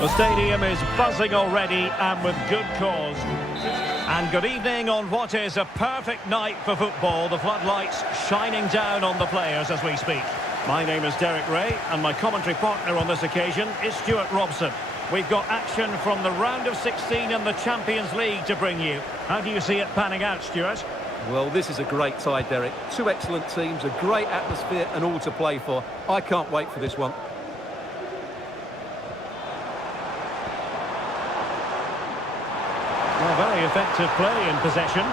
The stadium is buzzing already, and with good cause. And good evening on what is a perfect night for football. The floodlights shining down on the players as we speak. My name is Derek Ray, and my commentary partner on this occasion is Stuart Robson. We've got action from the round of 16 in the Champions League to bring you. How do you see it panning out, Stuart? Well, this is a great tie, Derek. Two excellent teams, a great atmosphere and all to play for. I can't wait for this one. Well, very effective play in possession.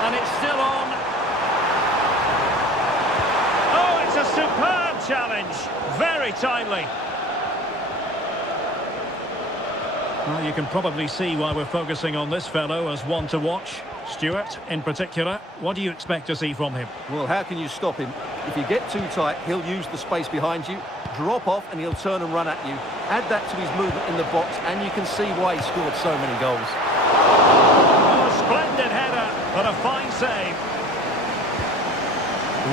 And it's still on. Oh, it's a superb challenge. Very timely. Well, you can probably see why we're focusing on this fellow as one to watch. Stuart, in particular, what do you expect to see from him? Well, how can you stop him? If you get too tight, he'll use the space behind you, drop off and he'll turn and run at you. Add that to his movement in the box and you can see why he scored so many goals. Oh, splendid header, but a fine save.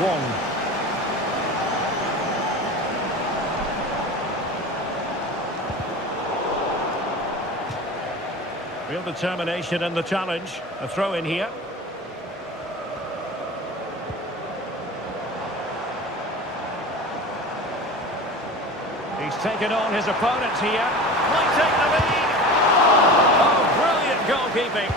Wong. Real determination in the challenge. A throw in here. He's taken on his opponent here. Might take the lead. Oh, brilliant goalkeeping.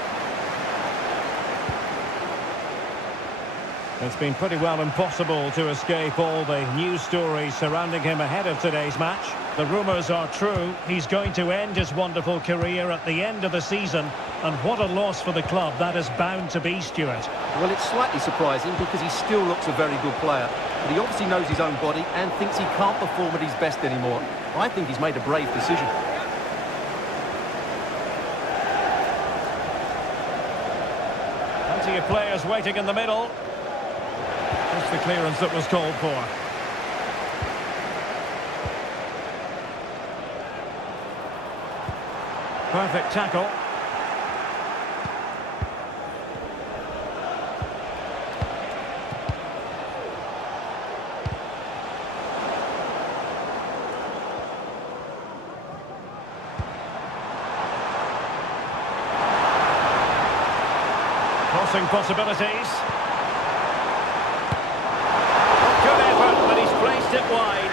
It's been pretty well impossible to escape all the news stories surrounding him ahead of today's match. The rumours are true. He's going to end his wonderful career at the end of the season. And what a loss for the club that is bound to be, Stuart. Well, it's slightly surprising because he still looks a very good player. But he obviously knows his own body and thinks he can't perform at his best anymore. I think he's made a brave decision. Plenty of players waiting in the middle. That's the clearance that was called for. Perfect tackle. Crossing possibilities. Good effort, but he's placed it wide.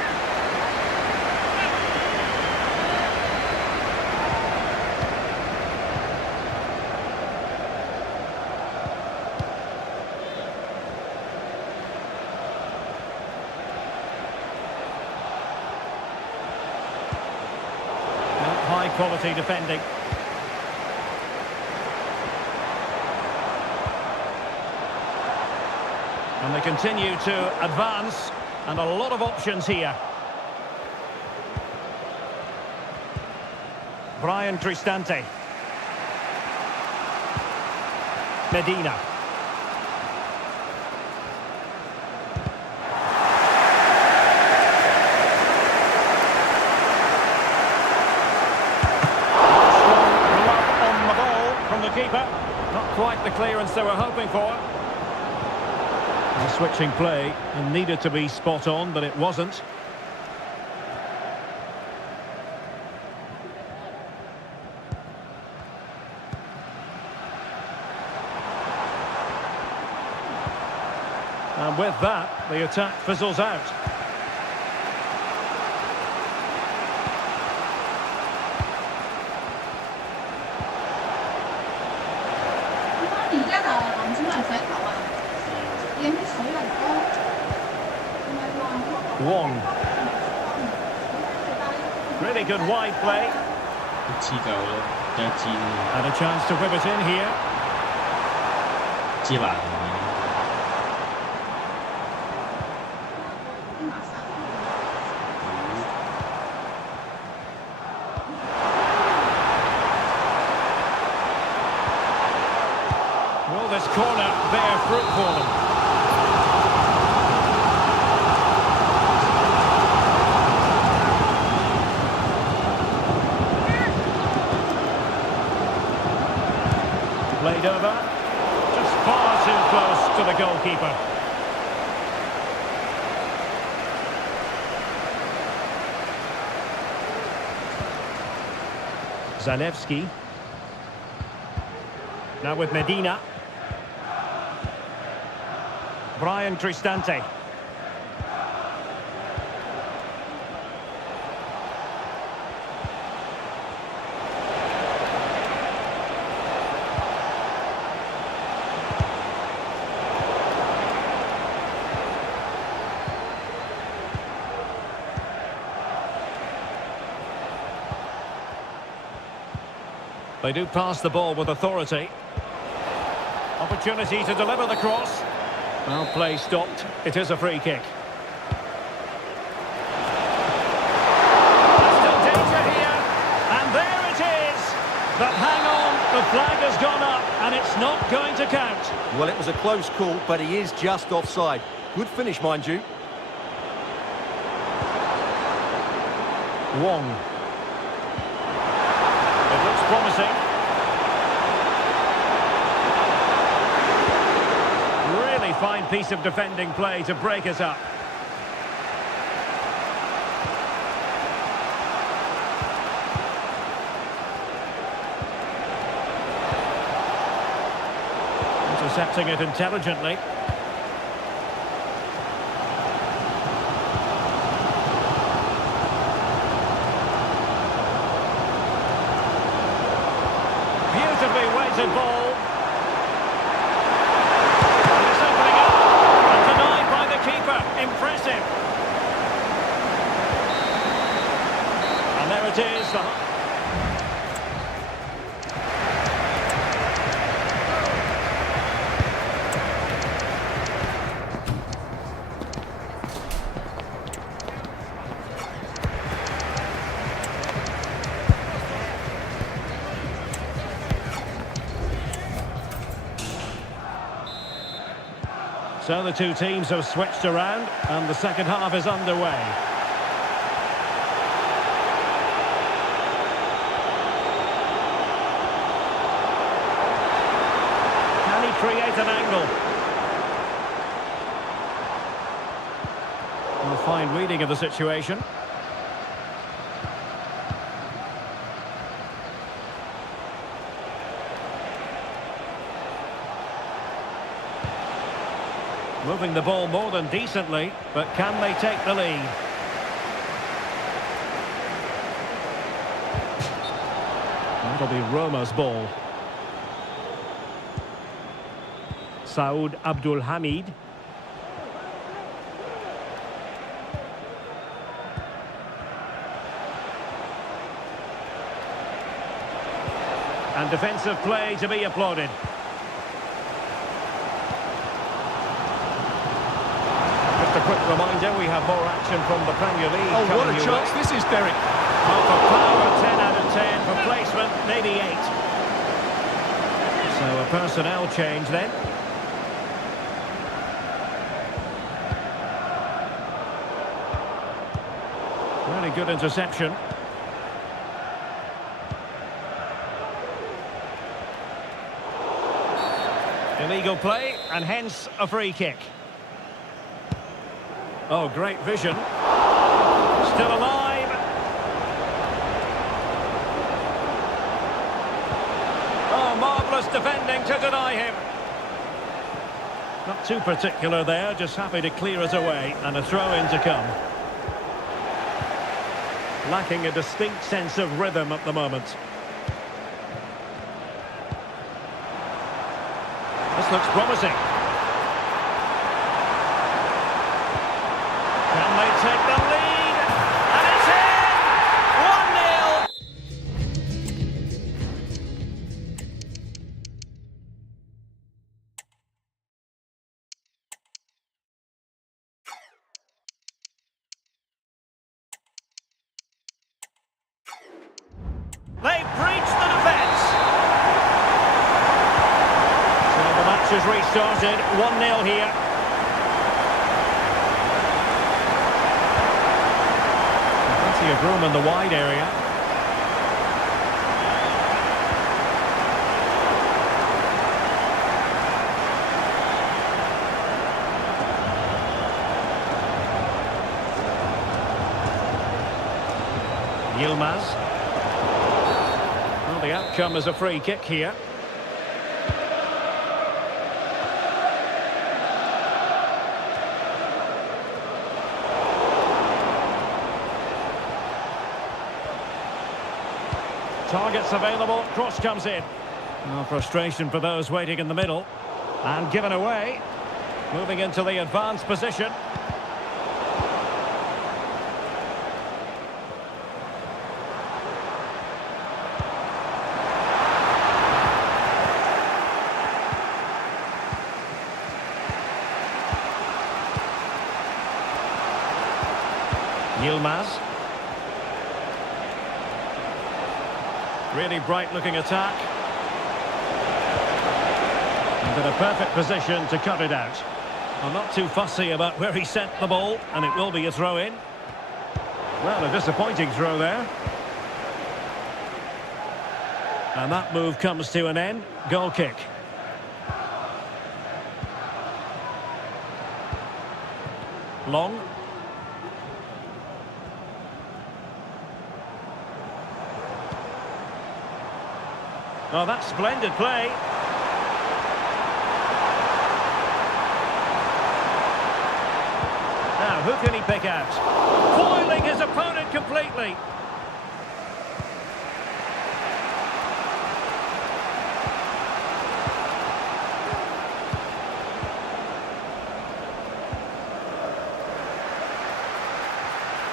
High quality defending. And they continue to advance, and a lot of options here. Brian Cristante. Medina. Keeper. Not quite the clearance they were hoping for. Switching play and needed to be spot on, but it wasn't. And with that, the attack fizzles out. Wong. Really good wide play. And a chance to whip it in here. Will this corner bear fruit for them? Played over, just far too close to the goalkeeper. Zalewski. Now with Medina. Brian Cristante. They do pass the ball with authority. Opportunity to deliver the cross. Well, play stopped. It is a free kick. There's still danger here. And there it is. But hang on, the flag has gone up and it's not going to count. Well, it was a close call, but he is just offside. Good finish, mind you. Wong. It looks promising. Really fine piece of defending play to break us up. Intercepting it intelligently. Beautifully weighted ball. And it's opening up. And denied by the keeper. Impressive. And there it is. So the two teams have switched around and the second half is underway. Can he create an angle? And a fine reading of the situation. Moving the ball more than decently, but can they take the lead? That'll be Roma's ball. Saud Abdul Hamid. And defensive play to be applauded. Just a quick reminder, we have more action from the Premier League. Oh, what a chance this is, Derek. Oh, for power, 10 out of 10. For placement, maybe 8. So a personnel change then. Really good interception. Illegal play, and hence a free kick. Oh, great vision. Still alive. Oh, marvellous defending to deny him. Not too particular there, just happy to clear it away, and a throw-in to come. Lacking a distinct sense of rhythm at the moment. This looks promising. Can they take the lead? And it's in! 1-0. They've breached the defence. So the match has restarted. 1-0 here. Plenty of room in the wide area. Yilmaz. come as a free kick here. Targets available, cross comes in. No frustration for those waiting in the middle. And given away. Moving into the advanced position. Yilmaz. Really bright-looking attack. And in a perfect position to cut it out. I'm not too fussy about where he sent the ball, and it will be a throw-in. Well, a disappointing throw there. And that move comes to an end. Goal kick. Long. Oh, that's splendid play. Now, who can he pick out? Foiling his opponent completely.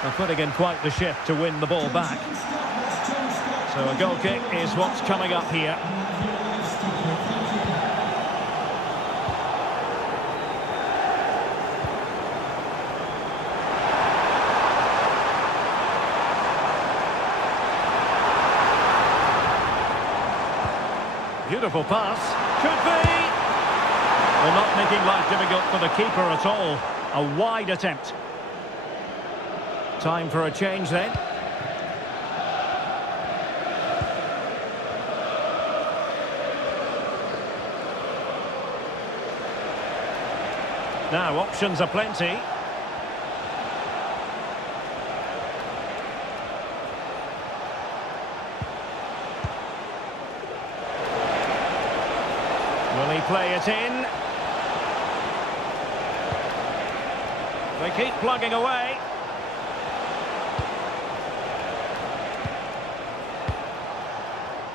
They're putting in quite the shift to win the ball back. So a goal kick is what's coming up here. Beautiful pass. Could be. Well, not making life difficult for the keeper at all. A wide attempt. Time for a change then. Now, options are plenty. Will he play it in? They keep plugging away.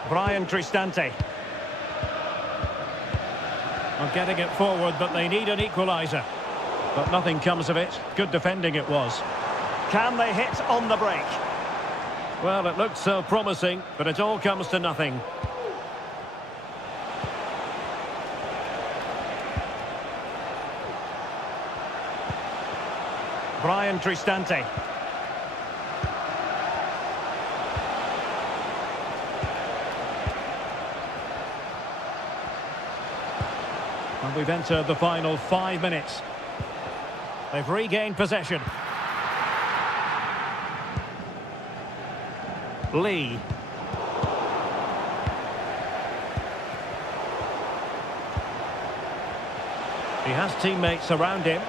Brian Cristante. Getting it forward, but they need an equaliser. But nothing comes of it. Good defending it was. Can they hit on the break? Well, it looked so promising, but it all comes to nothing. Brian Cristante. And we've entered the final 5 minutes. They've regained possession. Lee. He has teammates around him.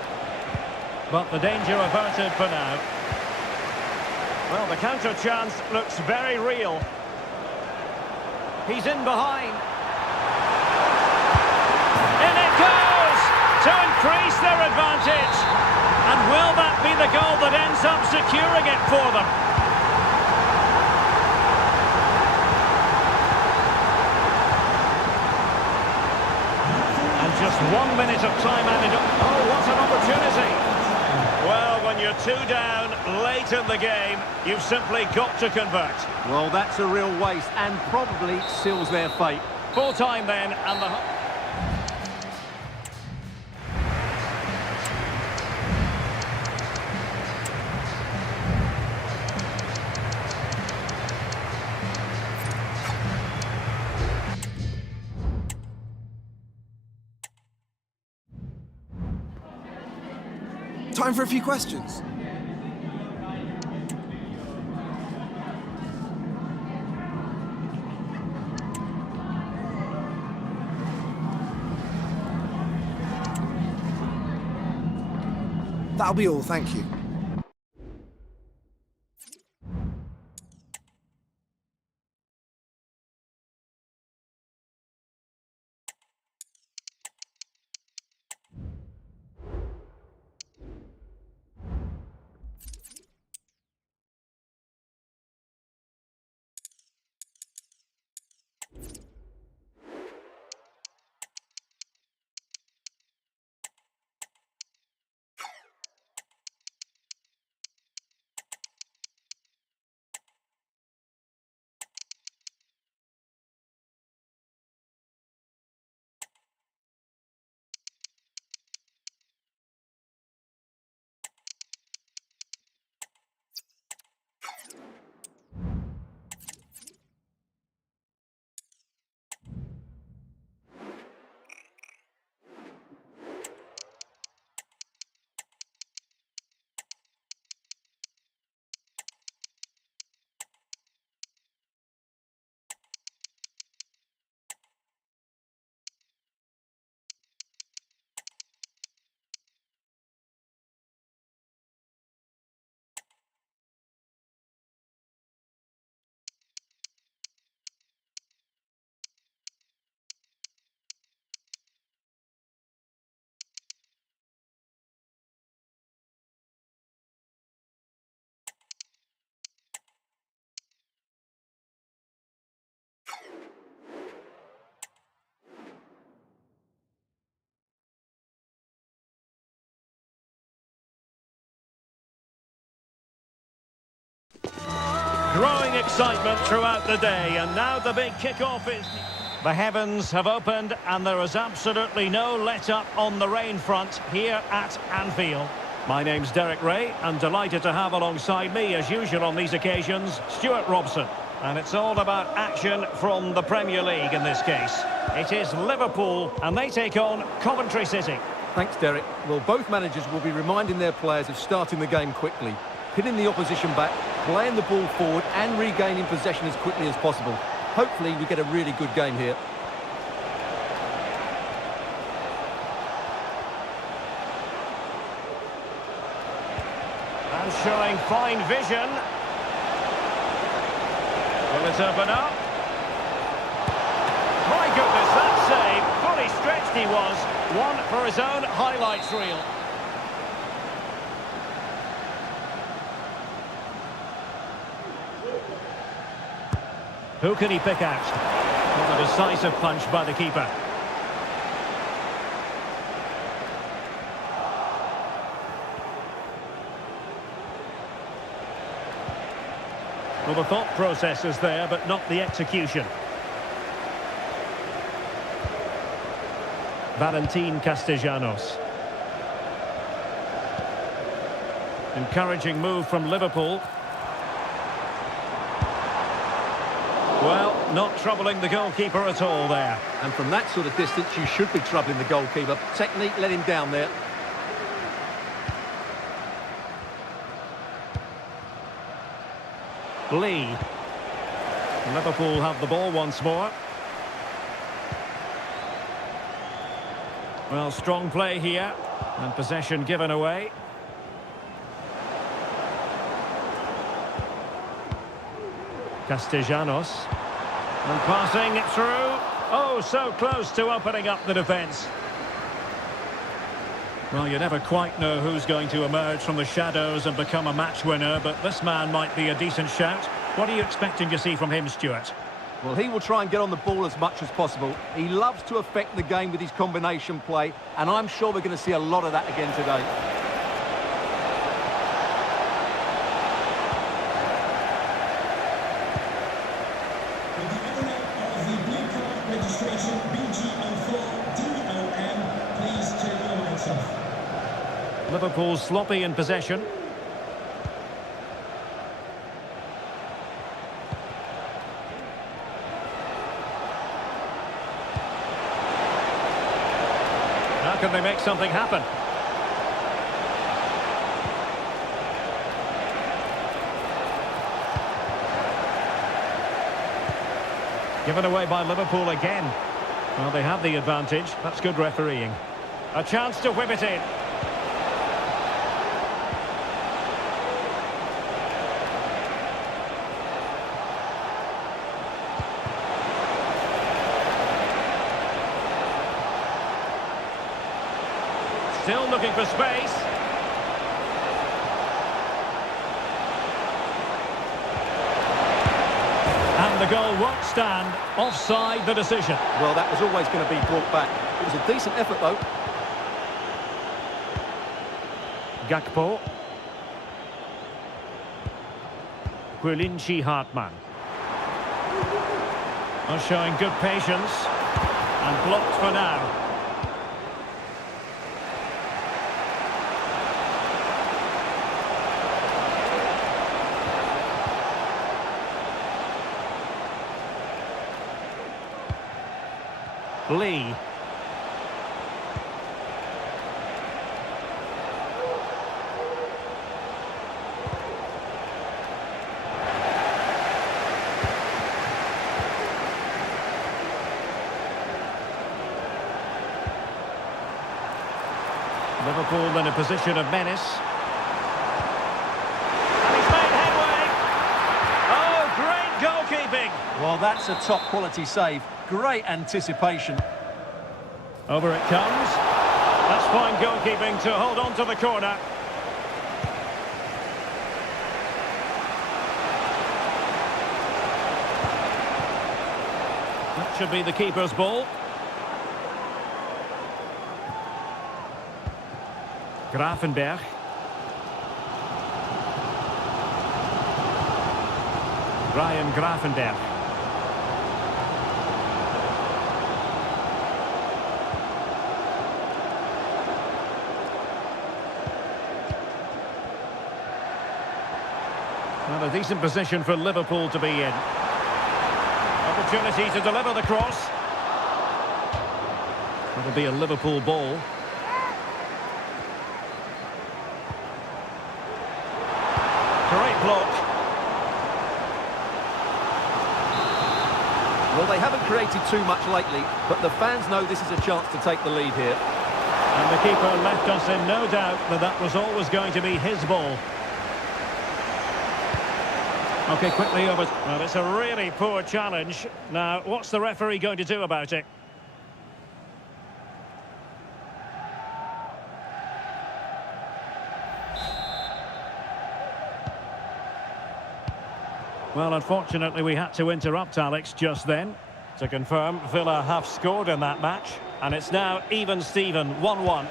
But the danger averted for now. Well, the counter chance looks very real. He's in behind. In it goes! To increase their advantage. And will that be the goal that ends up securing it for them? And just 1 minute of time added up. Oh, what an opportunity! Well, when you're 2 down late in the game, you've simply got to convert. Well, that's a real waste and probably seals their fate. Full time then, and the... Time for a few questions. That'll be all, thank you. Growing excitement throughout the day, and now the big kick-off is... The heavens have opened, and there is absolutely no let-up on the rain front here at Anfield. My name's Derek Ray, and delighted to have alongside me, as usual on these occasions, Stuart Robson. And it's all about action from the Premier League in this case. It is Liverpool, and they take on Coventry City. Thanks, Derek. Well, both managers will be reminding their players of starting the game quickly, pinning the opposition back, playing the ball forward and regaining possession as quickly as possible. Hopefully we get a really good game here. And showing fine vision. Will it open up? My goodness, that save. Fully stretched he was. One for his own highlights reel. Who can he pick out? What a decisive punch by the keeper. Well, the thought process is there, but not the execution. Valentin Castellanos. Encouraging move from Liverpool. Well, not troubling the goalkeeper at all there. And from that sort of distance, you should be troubling the goalkeeper. Technique let him down there. Lee. Liverpool have the ball once more. Well, strong play here. And possession given away. Castellanos. And passing it through. Oh, so close to opening up the defence. Well, you never quite know who's going to emerge from the shadows and become a match winner, but this man might be a decent shout. What are you expecting to see from him, Stuart? Well, he will try and get on the ball as much as possible. He loves to affect the game with his combination play, and I'm sure we're going to see a lot of that again today. Liverpool sloppy in possession. How can they make something happen? Given away by Liverpool again. Well, they have the advantage. That's good refereeing. A chance to whip it in. Still looking for space. And the goal won't stand. Offside the decision. Well, that was always going to be brought back. It was a decent effort, though. Gakpo. Quilinci Hartmann. Oh, showing good patience. And blocked for now. Lee. Liverpool in a position of menace. And he's made headway. Oh, great goalkeeping. Well, that's a top-quality save. Great anticipation. Over it comes. That's fine goalkeeping to hold on to the corner. That should be the keeper's ball. Grafenberg. Ryan Gravenberch. Well, a decent position for Liverpool to be in. Opportunity to deliver the cross. That'll be a Liverpool ball. Great block. Well, they haven't created too much lately, but the fans know this is a chance to take the lead here. And the keeper left us in no doubt that that was always going to be his ball. Okay, quickly over. Well, it's a really poor challenge. Now, what's the referee going to do about it? Well, unfortunately, we had to interrupt Alex just then. To confirm, Villa have scored in that match. And it's now even Steven, 1-1.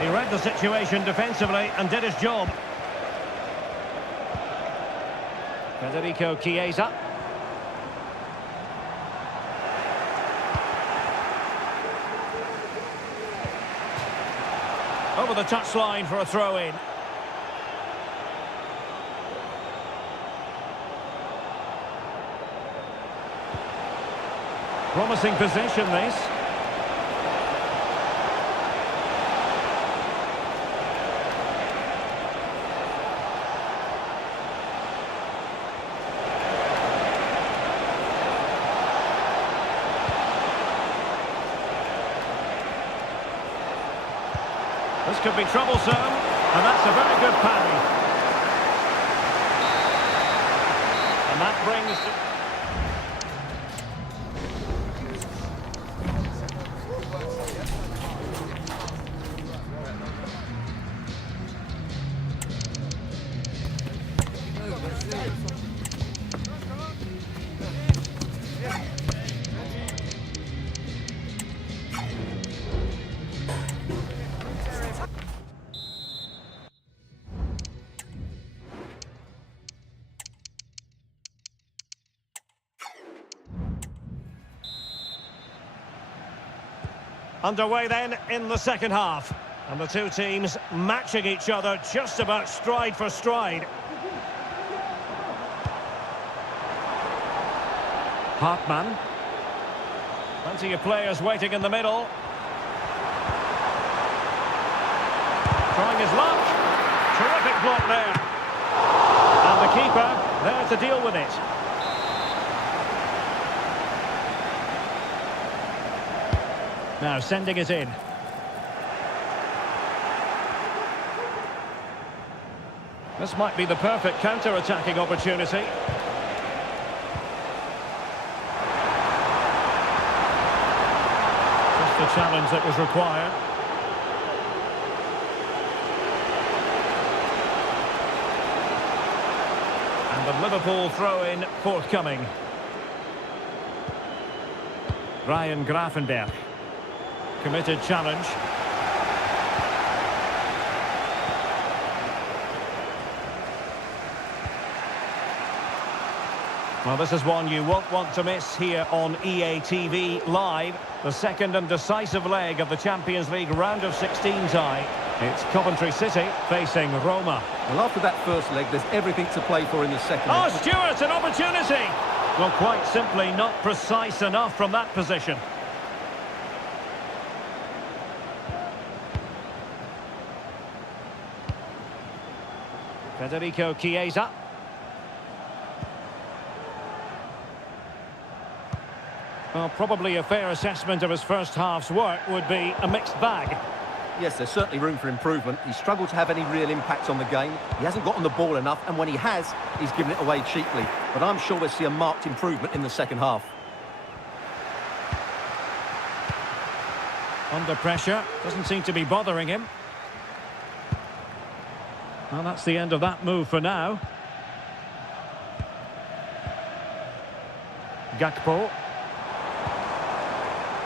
He read the situation defensively and did his job. Federico Chiesa. Over the touchline for a throw-in. Promising position, this. This could be troublesome, and that's a very good parry. And that brings... Underway then in the second half. And the two teams matching each other just about stride for stride. Hartmann. Plenty of players waiting in the middle. Trying his luck. Terrific block there. And the keeper there to deal with it. Now sending it in. This might be the perfect counter-attacking opportunity. Just the challenge that was required. And the Liverpool throw-in forthcoming. Ryan Gravenberch. Committed challenge. Well, this is one you won't want to miss here on EA TV Live. The second and decisive leg of the Champions League round of 16 tie. It's Coventry City facing Roma. Well, after that first leg, there's everything to play for in the second. Oh, Stewart, an opportunity! Well, quite simply not precise enough from that position. Federico Chiesa. Well, probably a fair assessment of his first half's work would be a mixed bag. Yes, there's certainly room for improvement. He's struggled to have any real impact on the game. He hasn't got on the ball enough, and when he has, he's given it away cheaply. But I'm sure we'll see a marked improvement in the second half. Under pressure, doesn't seem to be bothering him. Well, that's the end of that move for now. Gakpo.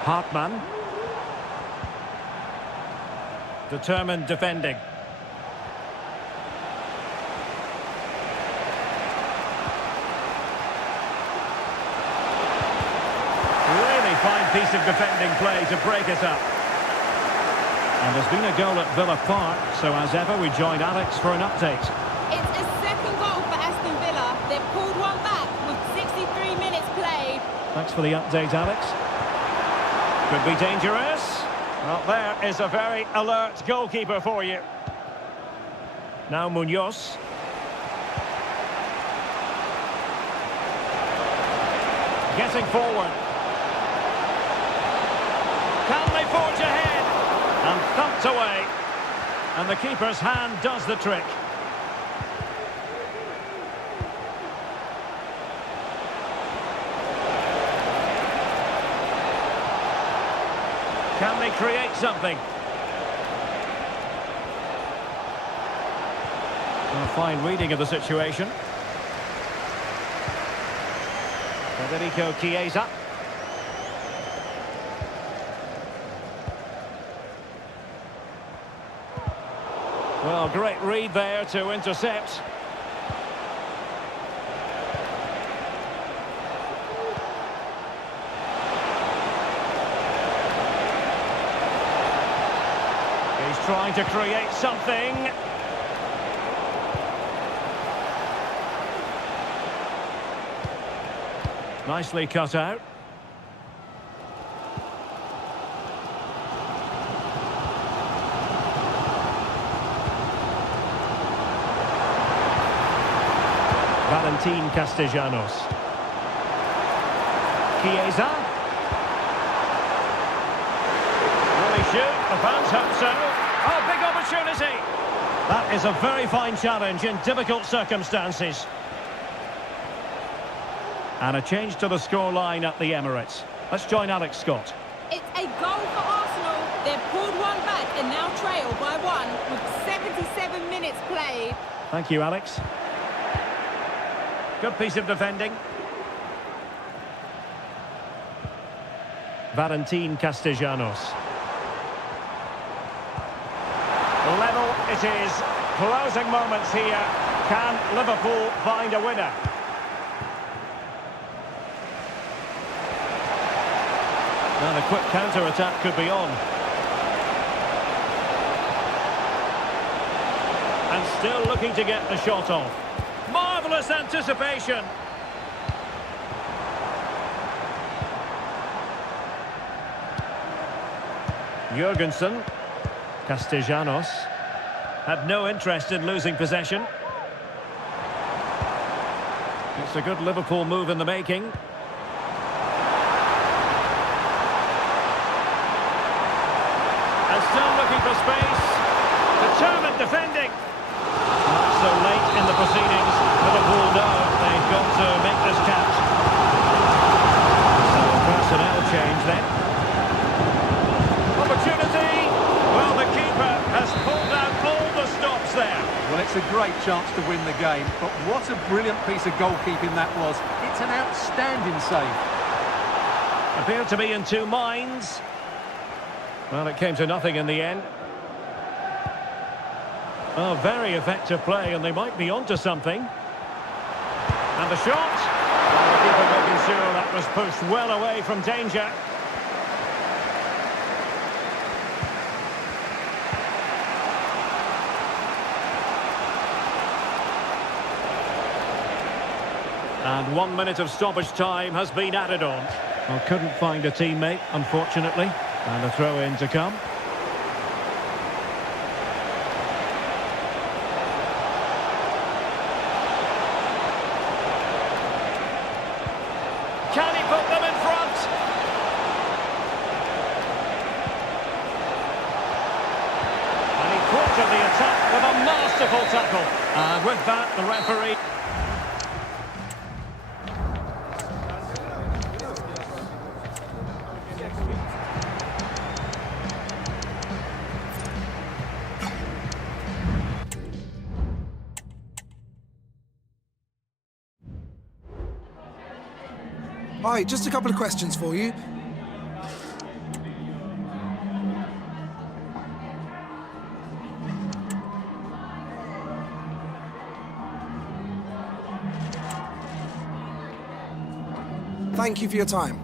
Hartmann. Determined defending. defending play to break it up. And there's been a goal at Villa Park, so as ever we join Alex for an update. It's a second goal for Aston Villa. They've pulled one back with 63 minutes played. Thanks for the update, Alex. Could be dangerous. Well, there is a very alert goalkeeper for you. Now Munoz. Getting forward. Can they forge ahead? And thumped away. And the keeper's hand does the trick. Can they create something? A fine reading of the situation. Federico Chiesa. Well, great read there to intercept. He's trying to create something. Nicely cut out. Valentin Castellanos. Chiesa. Will he shoot? The fans hope so. Oh, big opportunity. That is a very fine challenge in difficult circumstances. And a change to the scoreline at the Emirates. Let's join Alex Scott. It's a goal for Arsenal. They've pulled one back and now trail by one with 77 minutes played. Thank you, Alex. Good piece of defending. Valentin Castellanos. Level it is. Closing moments here. Can Liverpool find a winner? Now the quick counter-attack could be on. And still looking to get the shot off. Marvellous anticipation. Jurgensen. Castellanos. Had no interest in losing possession. It's a good Liverpool move in the making. And still looking for space. Determined defending. Not so late in the proceedings. Liverpool know they've got to make this count. So personnel change then. Opportunity. Well, the keeper has pulled out all the stops there. Well, it's a great chance to win the game, but what a brilliant piece of goalkeeping that was. It's an outstanding save. Appeared to be in two minds. Well, it came to nothing in the end. Oh, very effective play, and they might be onto something. And the shot. Well, the keeper making sure that was pushed well away from danger. And 1 minute of stoppage time has been added on. Well, couldn't find a teammate, unfortunately. And a throw-in to come. Can he put them in front? And he quartered the attack with a masterful tackle. And with that, the referee... Hi, just a couple of questions for you. Thank you for your time.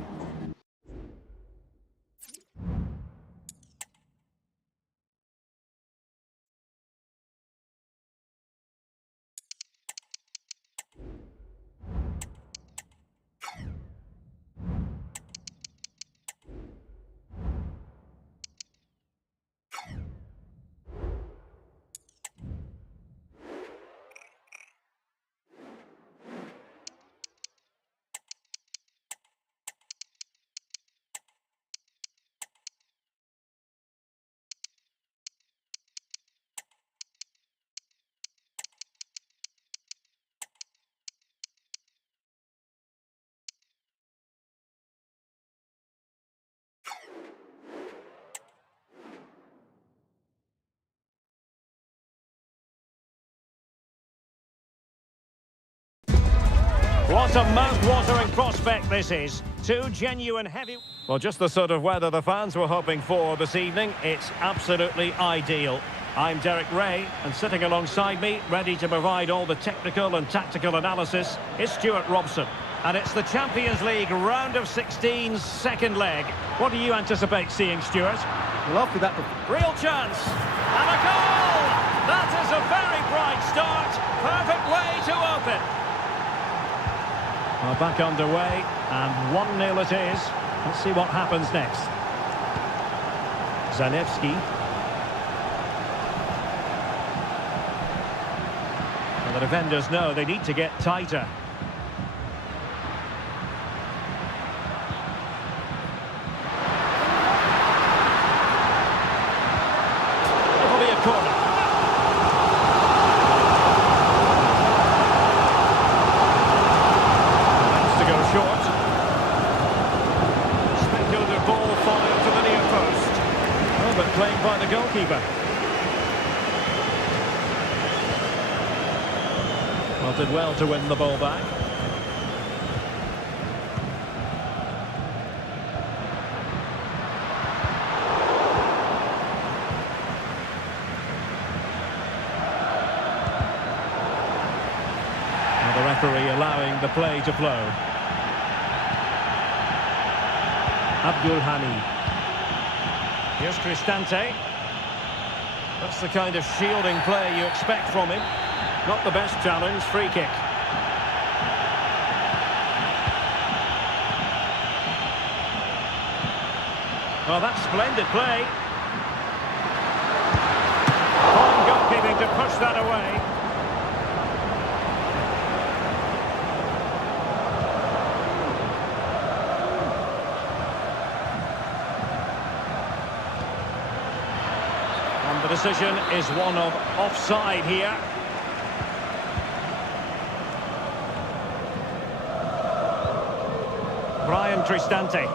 What a mouth-watering prospect this is. Two genuine heavy... Well, just the sort of weather the fans were hoping for this evening. It's absolutely ideal. I'm Derek Ray, and sitting alongside me, ready to provide all the technical and tactical analysis, is Stuart Robson. And it's the Champions League round of 16's second leg. What do you anticipate seeing, Stuart? Well, after that... Real chance! And a goal! That is a very bright start. Perfect way to open. Well, back underway, and 1-0 it is. Let's see what happens next. Zanevski. And the defenders know they need to get tighter. It'll be a corner. That's to go short. Speculative ball fired to the near post. Oh, but played by the goalkeeper. Well, did well to win the ball back. Now the referee allowing the play to flow. Abdul Hamid. Here's Cristante. That's the kind of shielding play you expect from him. Not the best challenge, free kick. Well, that's splendid play. Fine goalkeeping to push that away. And the decision is one of offside here. Brian Cristante.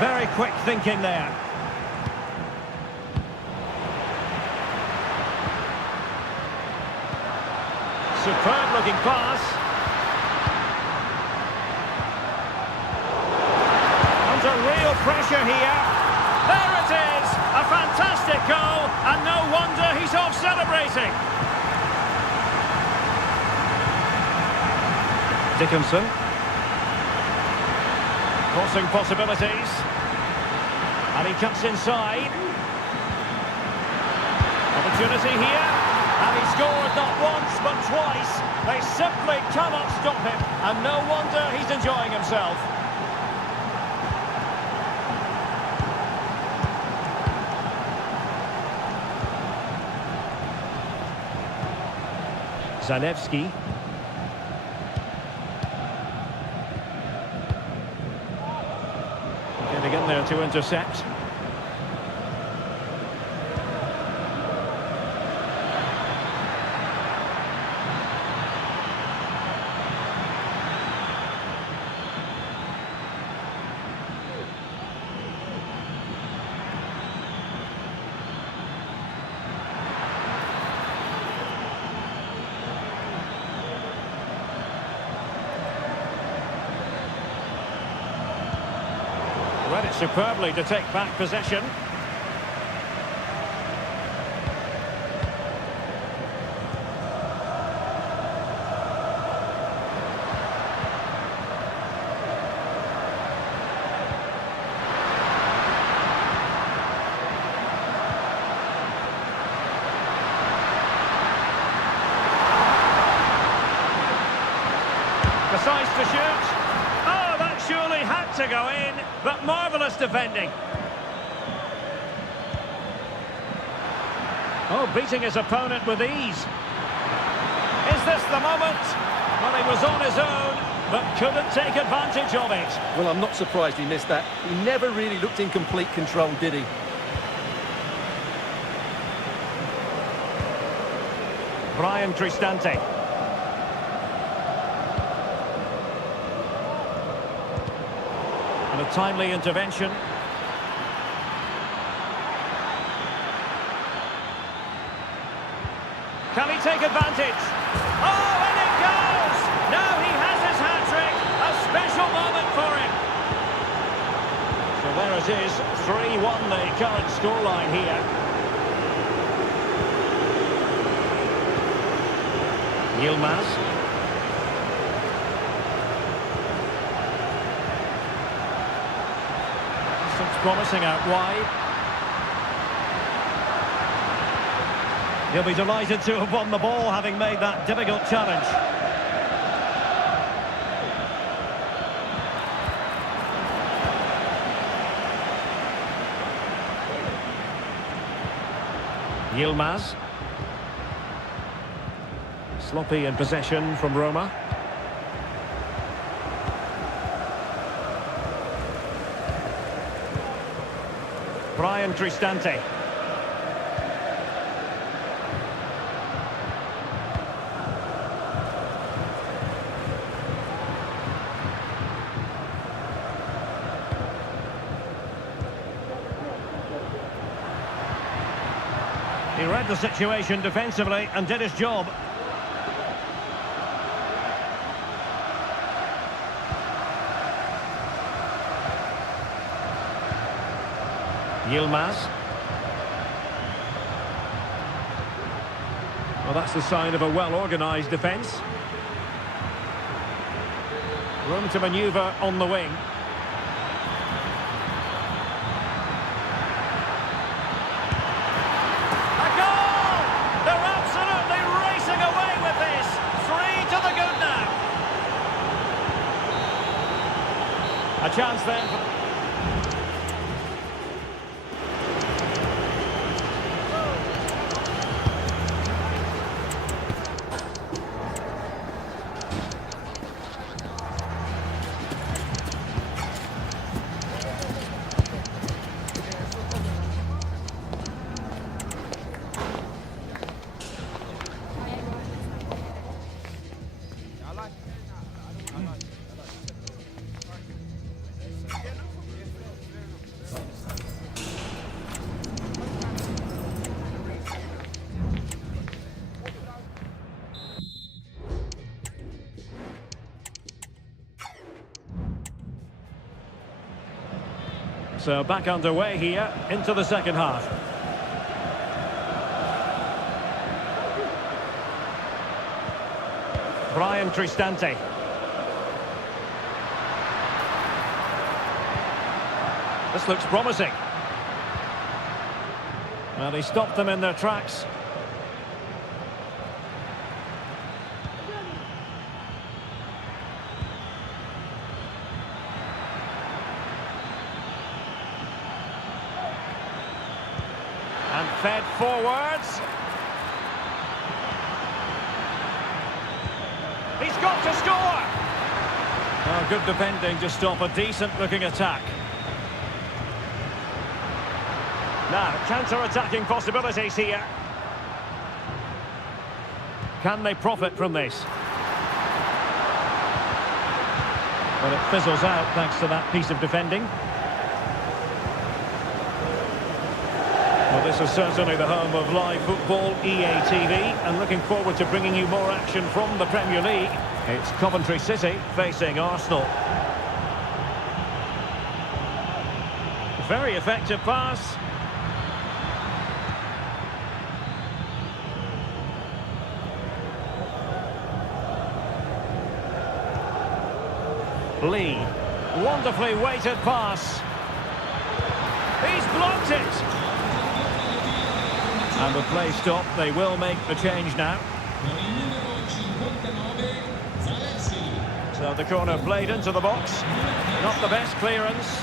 Very quick thinking there. Superb looking pass. Under real pressure here. There it is! A fantastic goal, and no wonder he's off celebrating. Dickinson. Crossing possibilities. And he cuts inside. Opportunity here. And he scored not once, but twice. They simply cannot stop him. And no wonder he's enjoying himself. Zanevski. Getting in there to intercept. Read it superbly to take back possession. Decides to shoot. Oh, that surely had to go in, but marvellous defending. Oh, beating his opponent with ease. Is this the moment? Well, he was on his own, but couldn't take advantage of it. Well, I'm not surprised he missed that. He never really looked in complete control, did he? Brian Cristante. And a timely intervention. advantage. Oh, and it goes! Now he has his hat-trick. A special moment for him. So there it is, 3-1 the current scoreline here. Yilmaz. Looks promising out wide. He'll be delighted to have won the ball, having made that difficult challenge. Yilmaz. Sloppy in possession from Roma. Brian Cristante. He read the situation defensively and did his job. Yilmaz. Well, that's the sign of a well-organised defence. Room to manoeuvre on the wing. A goal! They're absolutely racing away with this. 3 to the good now. A chance then for... So back underway here into the second half. Brian Cristante. This looks promising. Well, he stopped them in their tracks. And fed forwards. He's got to score! Oh, good defending to stop a decent-looking attack. Now, counter-attacking possibilities here. Can they profit from this? Well, it fizzles out thanks to that piece of defending. Well, this is certainly the home of live football, EA TV, and looking forward to bringing you more action from the Premier League. It's Coventry City facing Arsenal. Very effective pass. Lee, wonderfully weighted pass. He's blocked it. And with play stop, they will make the change now. So the corner played into the box. Not the best clearance.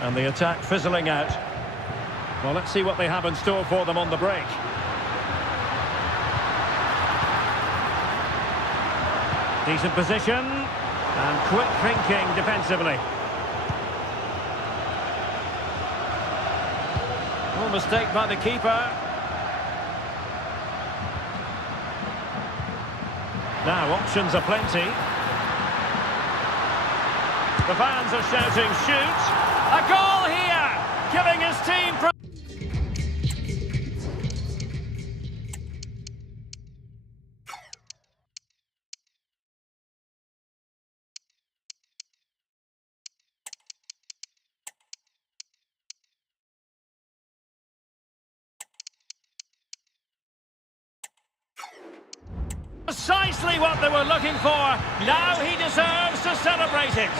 And the attack fizzling out. Well, let's see what they have in store for them on the break. Decent position. And quick thinking defensively. Oh, mistake by the keeper. Now, options are plenty. The fans are shouting, shoot! A goal here! Giving his team... Precisely what they were looking for. Now he deserves to celebrate it.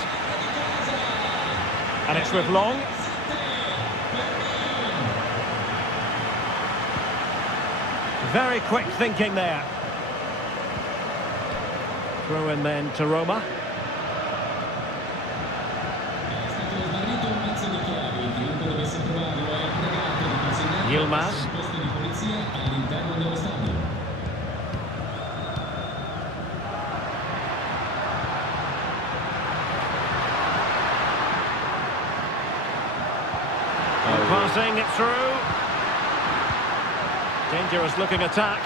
And it's with Long. Very quick thinking there. Throw in then to Roma. Yilmaz. Passing it through. Dangerous looking attack.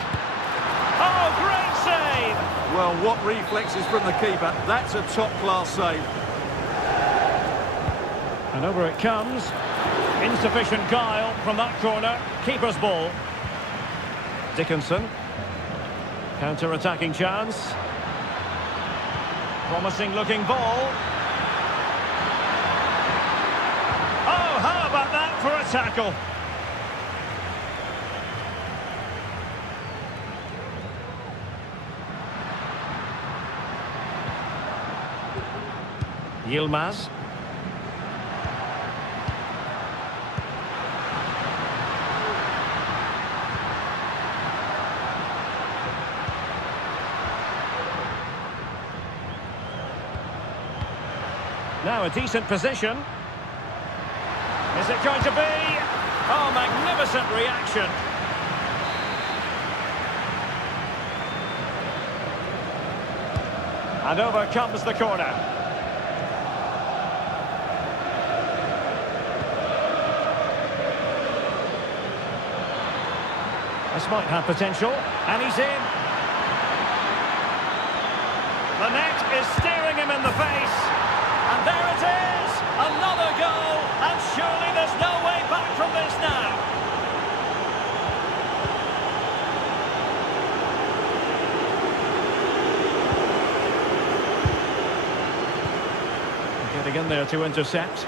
Oh, great save! Well, what reflexes from the keeper. That's a top-class save. And over it comes. Insufficient guile from that corner. Keeper's ball. Dickinson. Counter-attacking chance. Promising looking ball. Oh, how about that for a tackle? Yilmaz. Now a decent position. Is it going to be? Oh, magnificent reaction. And over comes the corner. This might have potential, and he's in. The net is staring him in the face, and there it is, another goal, and surely there's no way back from this now. Getting in there to intercept.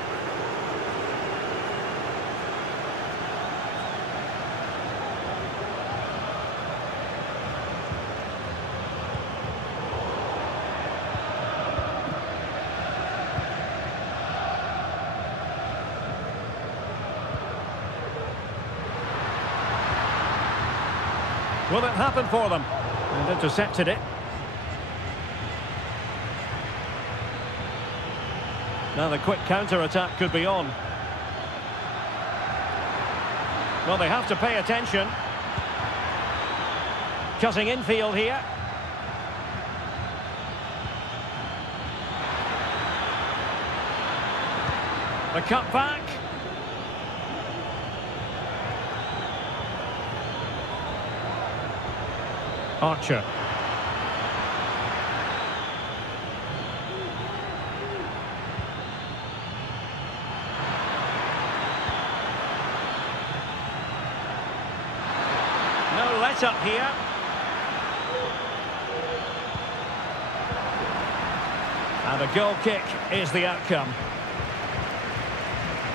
Will it happen for them? And intercepted it. Now the quick counter-attack could be on. Well, they have to pay attention. Cutting infield here. The cut back. Archer. No let-up here. And a goal kick is the outcome.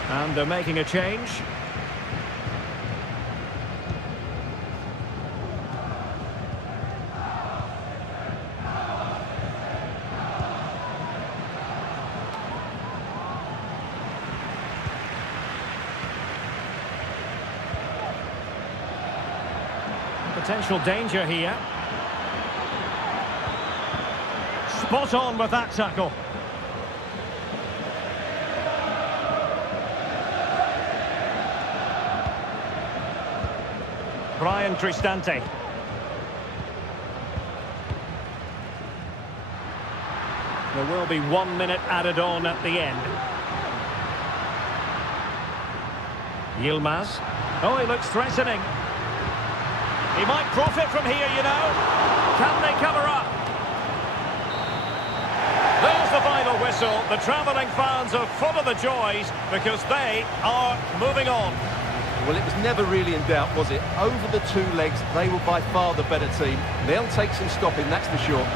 And they're making a change. Potential danger here. Spot on with that tackle. Brian Cristante. There will be 1 minute added on at the end. Yilmaz. Oh, he looks threatening. He might profit from here, you know. Can they cover up? There's the final whistle. The travelling fans are full of the joys because they are moving on. Well, it was never really in doubt, was it? Over the two legs, they were by far the better team. They'll take some stopping, that's for sure.